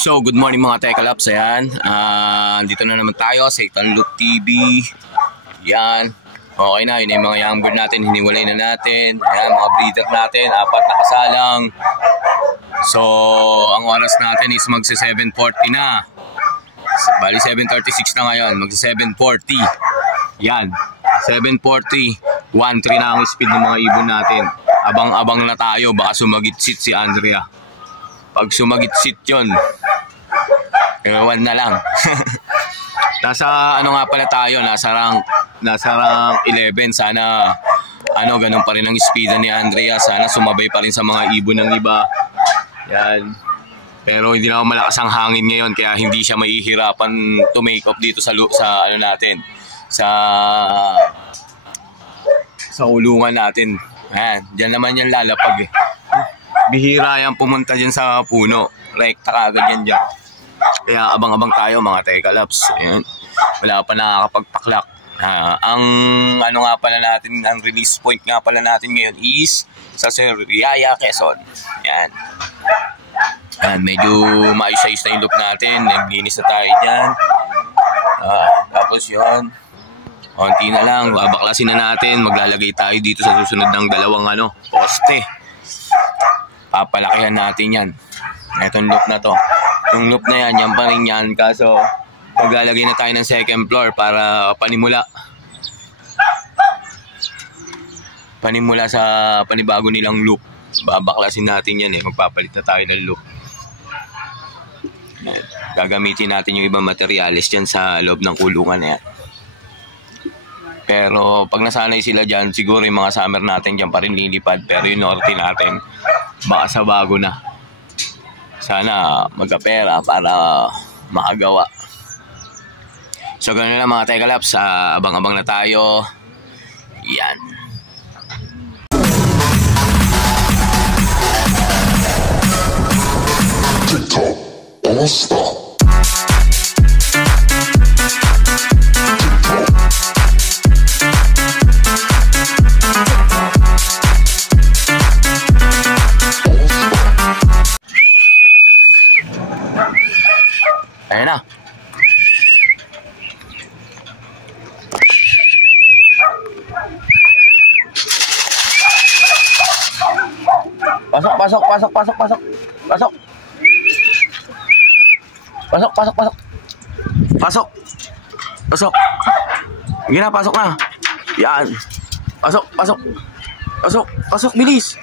So, good morning mga Tekalaps. Ayan, dito na naman tayo sa Itanloop TV. Yan, okay na, yun yung mga young bird natin, hiniwalay na natin. Ayan, mga breeder natin, 4 na kasalang. So, ang oras natin is magsa 7:40 na. Bali 7:36 na ngayon, magsa 7:40. Yan, 7:40, 1-3 na ang speed ng mga ibon natin. Abang-abang na tayo, baka sumagit-sit si Andrea. Pag sumagit-sit yun, ewan na lang. Nasa ano nga pala tayo, nasa rank 11. Sana ganun pa rin ang speed ni Andrea. Sana sumabay pa rin sa mga ibon ng iba. Yan. Pero hindi na malakas ang hangin ngayon, kaya hindi siya mahihirapan to make up dito sa ano natin, sa ulungan natin. Ayan, diyan naman yan lalapag eh. Bihira yan pumunta dyan sa puno. Rekta kagad yan dyan. Kaya abang-abang tayo mga Tekalaps. Ayan. Wala pa nakakapagpaklak. Ang ano nga pala natin, ang release point nga pala natin ngayon is sa Sariaya, Quezon. Ayan. Ayan, medyo maayos-ayos na yung look natin. Naglinis na tayo dyan. Tapos yun, konti na lang, babaklasin na natin. Maglalagay tayo dito sa susunod ng dalawang poste. Papalakihan natin yan. Itong loop na to. Yung loop na yan, yan pa rin yan. Kaso, maglalagay na tayo ng second floor para panimula sa panibago nilang loop. Babaklasin natin yan eh. Magpapalit na tayo ng loop. Gagamitin natin yung ibang materialis dyan sa loob ng kulungan na yan. Pero pag nasanay sila dyan, siguro yung mga summer natin dyan pa rin lilipad. Pero yung norte natin, baka sa bago na. Sana magkapera para makagawa. So ganoon na mga Tekalaps, abang-abang na tayo. Yan. TikTok, don't stop. Ayan na. Pasok. Sige na, pasok na. Yan. Pasok, bilis.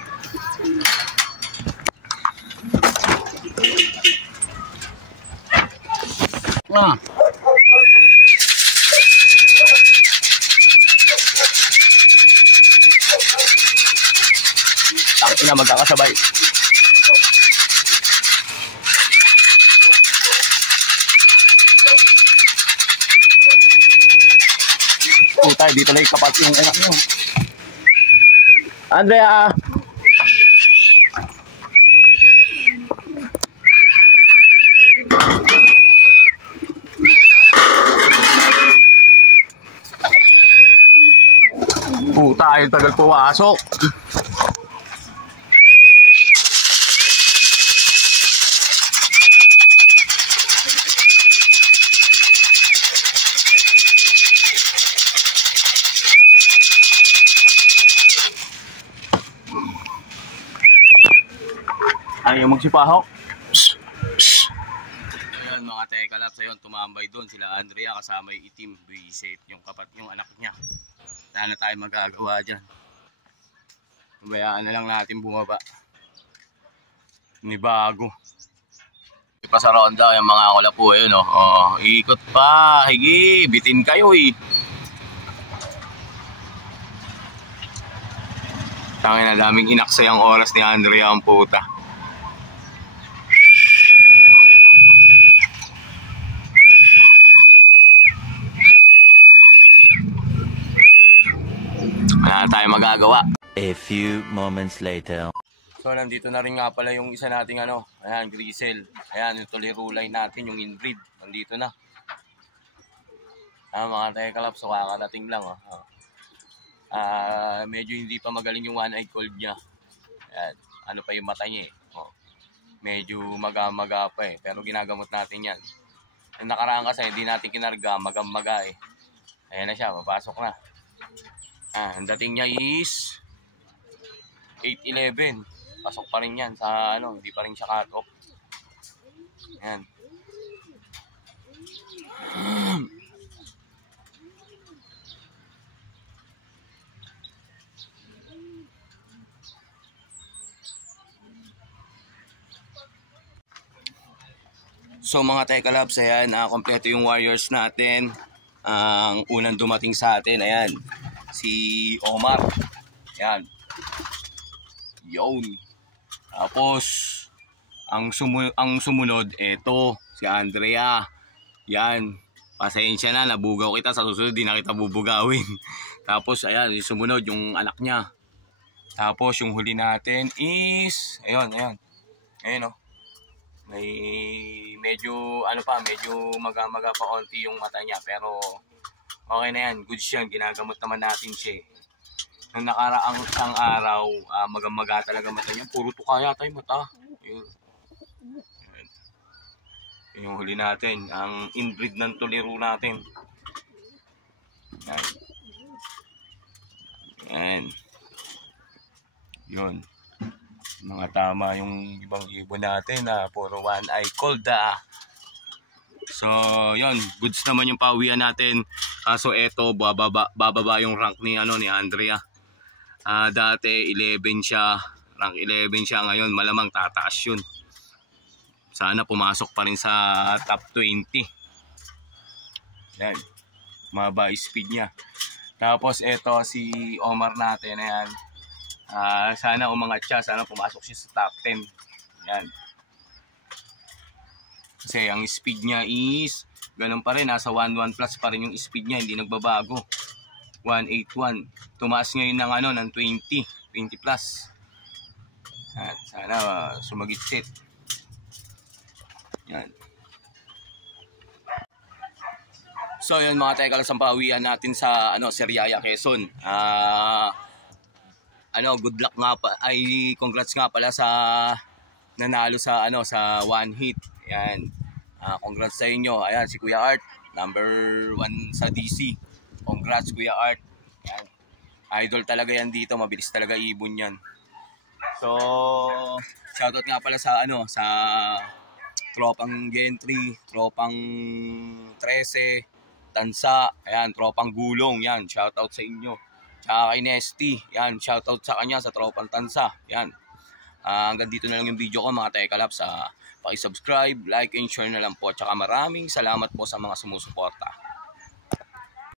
Tangina, magkakasabay. Tayo dito na ikapat yung anak nyo. Andrea! Tayo tagal puwasok. Ayaw magsipahok. Ayun mga Tekalaps, ayun, tumambay doon sila Andrea kasama yung itim, Buisit, yung anak niya. Sana tayo magagawa dyan. Bayaan na lang natin bumaba. Nibago. Pa sa ronda, yung mga kulapo, ayun ikot pa, higi, bitin kayo eh. Tangin na, daming inaksay ang oras ni Andrea ang puta. Wala na tayo magagawa. A few moments later. So nandito na rin nga pala yung isa nating ayan, Grisel. Ayan, yung tulirulay natin, yung inbreed. Nandito na. Mga Tekalaps, so kakarating lang. Medyo hindi pa magaling yung one-eyed cold niya. Ayan, ano pa yung mata niya eh. medyo maga-maga pa eh. Pero ginagamot natin yan. Yung nakaraan kasi hindi natin kinarga, magamaga eh. Ayan na siya, papasok na. Ang dating niya is 8:11. Pasok pa rin yan sa ano, hindi pa rin siya cut off. Ayan. So mga Teka Labs, ayan, kompleto yung warriors natin. Ang unang dumating sa atin, ayan, si Omar. Ayan. Yun. Tapos, ang sumunod, eto, si Andrea. Yan. Pasensya na, nabugaw kita. Sa susunod, di na kita bubugawin. Tapos, ayan, yung sumunod, yung anak niya. Tapos, yung huli natin is, ayun. Ayun, oh. May medyo medyo maga-maga pa konti yung mata niya, pero okay na yan, good siya, ginagamot naman natin siya. Nung nakaraang isang araw, maga-maga talaga mata niya, puro tukaya tayo mata. Yun. Yung huli natin, ang inbreed ng tuliro natin. Yan. Yun. Mga tama yung ibang ibon natin na puro one eye cold So yun, goods naman yung pawian natin. So eto, bababa yung rank ni Andrea. Dati 11 siya, rank 11 siya, ngayon malamang tataas yun. Sana pumasok pa rin sa top 20. Yan, maba speed niya. Tapos eto si Omar natin, ayan. Sana umangat siya, sana pumasok siya sa top 10. Yan. Kasi ang speed niya is ganun pa rin, nasa 11 plus pa rin yung speed niya, hindi nagbabago. 181. Tumaas ngayon ng 20 plus. At sana sumagitsit. Yan. So yun mga Teka Labs, ang pawian natin sa Sariaya, Quezon. Good luck nga congrats nga pala sa nanalo sa sa one hit. Ayan. Congrats sa inyo. Ayan, si Kuya Art, number 1 sa DC. Congrats Kuya Art. Ayan. Idol talaga yan dito, mabilis talaga ibon yan. So, shoutout nga pala sa sa tropang Gentry, tropang 13, Tansa, ayan, tropang Gulong, yan, shoutout sa inyo. Tsaka kay Nesty, yan, shoutout sa kanya sa tropang Tansa, yan. Hanggang dito na lang yung video ko mga Teka Labs. Paki-subscribe, like, and share na lang po. Tsaka maraming salamat po sa mga sumusuporta.